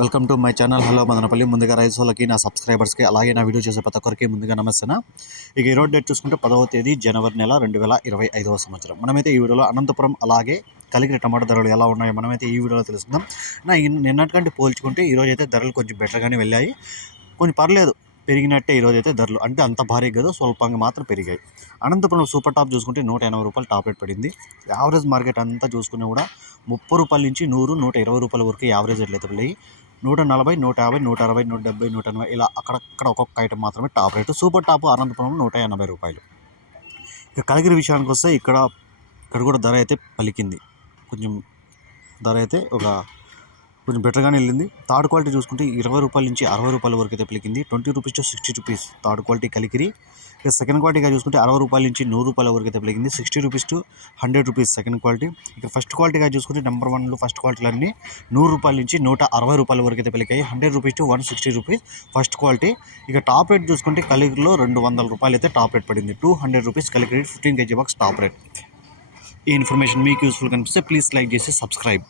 Welcome to my channel. Hello Madanapalle. ముందుగా రైతు వాళ్ళకి నా సబ్స్క్రైబర్స్కి అలాగే నా వీడియో చేసే ప్రతి ఒక్కరికి ముందుగా నమస్తే ఇక ఈరోజు డేట్ చూసుకుంటే పదవ తేదీ జనవరి నెల రెండు వేల ఇరవై ఐదవ సంవత్సరం. మనమైతే ఈ వీడియోలో అనంతపురం అలాగే కలిగిన టమాటా ధరలు ఎలా ఉన్నాయో మనమైతే ఈ వీడియోలో తెలుసుకుందాం. నా నిన్నటికంటే పోల్చుకుంటే ఈరోజు అయితే ధరలు కొంచెం బెటర్గానే వెళ్ళాయి. కొంచెం పర్లేదు పెరిగినట్టే ఈరోజు అయితే ధరలు. అంటే అంత భారీ కాదు స్వల్పంగా మాత్రం పెరిగాయి. అనంతపురం సూపర్ టాప్ చూసుకుంటే నూట ఎనభై రూపాయలు టాప్ రేట్ పడింది. యావరేజ్ మార్కెట్ అంతా చూసుకున్నా కూడా ముప్పై రూపాయల నుంచి నూరు నూట ఇరవై రూపాయల వరకు యావరేజ్ రేట్లు అయితే పడినాయి నూట నలభై నూట యాభై నూట అరవై నూట డెబ్బై నూట ఎనభై ఇలా అక్కడక్కడ ఒక్కొక్క ఐటమ్ మాత్రమే top rate. Super top Anantapur నూట ఎనభై రూపాయలు. ఇక కలిగిన విషయానికి వస్తే ఇక్కడ ఇక్కడ కూడా ధర అయితే పలికింది. కొంచెం ధర అయితే ఒక కొంచెం బెటర్గానే వెళ్ళింది. థర్డ్ క్వాలిటీ చూసుకుంటే ఇరవై రూపాయల నుంచి అరవై రూపాయల వరకు అయితే పలికింది. Twenty rupees to sixty rupees third quality Kalikiri. ఇక సెకండ్ క్వాలిటీగా చూసుకుంటే అరవై రూపాయల నుంచి నూరు రూపాయల వరకు అయితే పలికింది. Sixty rupees to hundred rupees second quality. ఇక ఫస్ట్ క్వాలిటీగా చూసుకుంటే నెంబర్ వన్లో ఫస్ట్ క్వాలిటీలన్నీ నూరు రూపాయల నుంచి నూట అరవై రూపాయల వరకు అయితే పలికాయి. Hundred rupees to one sixty rupees first quality. ఇక టాప్ రేట్ చూసుకుంటే కలికిరిలో రెండు వందల రూపాయలు అయితే టాప్ రేట్ పడింది. Two hundred rupees Kalikiri fifteen KG box top rate. ఈ ఇన్ఫర్మేషన్ మీకు యూస్ఫుల్ కనిపిస్తే ప్లీజ్ లైక్ చేసి సబ్స్క్రైబ్.